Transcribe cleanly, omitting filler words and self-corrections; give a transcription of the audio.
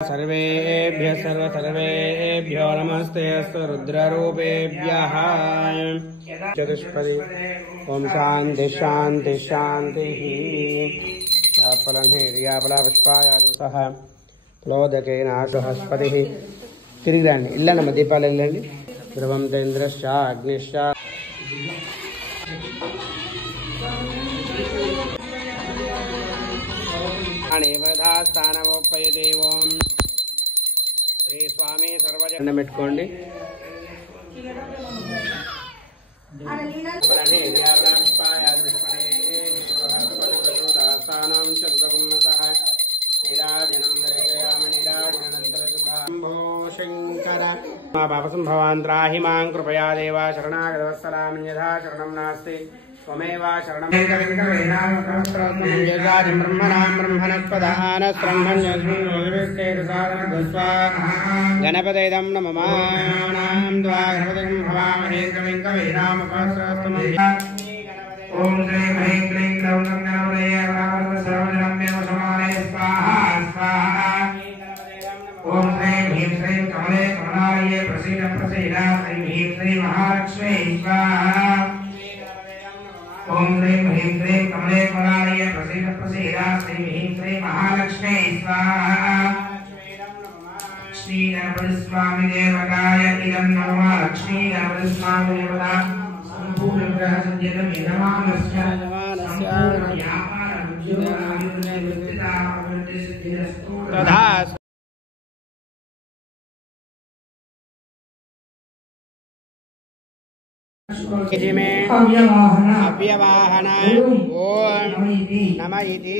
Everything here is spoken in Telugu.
सर्वेभ्यो नमस्ते अस्तु रुद्ररूपेभ्यः चतुष्पदी ओम शांति शांति शांति पुष्पायासः प्लोदकेनाशहस्पतिः तिरिगिरांడి ఇల్లన్న దీపాలు వెళ్ళండి ధ్రువం తేంద్రశ్చ అగ్నిశ్చ స్థానమోపయతే ఓం శ్రీ స్వామి సర్వజన పెట్టుకోండి మా పాపసంభవాన్ త్రాహి మాం కృపయా దేవా శరణాగతవత్సలామి యథా శరణం నాస్తి त्वमेवा शरणं ब्रह्मणां गणपतये नमः द्वागणपतिं भवामहे कविं कवीनामुपस्रस्तमं ॐ श्रीं ह्रीं क्लीं ग्लौं गणपतये सर्वजनम्यो समाय स्वाहा स्वाहा ॐ श्रीं ह्रीं श्रीं कमले कमलाय प्रसीद प्रसीद श्रीं ह्रीं श्रीं महालक्ष्मी स्वाहा ओम श्रीं ह्रीं श्रीं कमले कमलाय प्रसीद प्रसीद श्रीं ह्रीं श्रीं महालक्ष्मी स्वाहा श्री गणपति स्वामी देवताय इदं नमः लक्ष्मी गणपति स्वामी देवता संपूर्ण ग्रह संजयं नमामश्च संपूर्ण व्यापार उद्योग अभिवृद्धिता अभिवृद्धि सिद्धिरस्तु तथा अव्यवाहन ओम नमः इति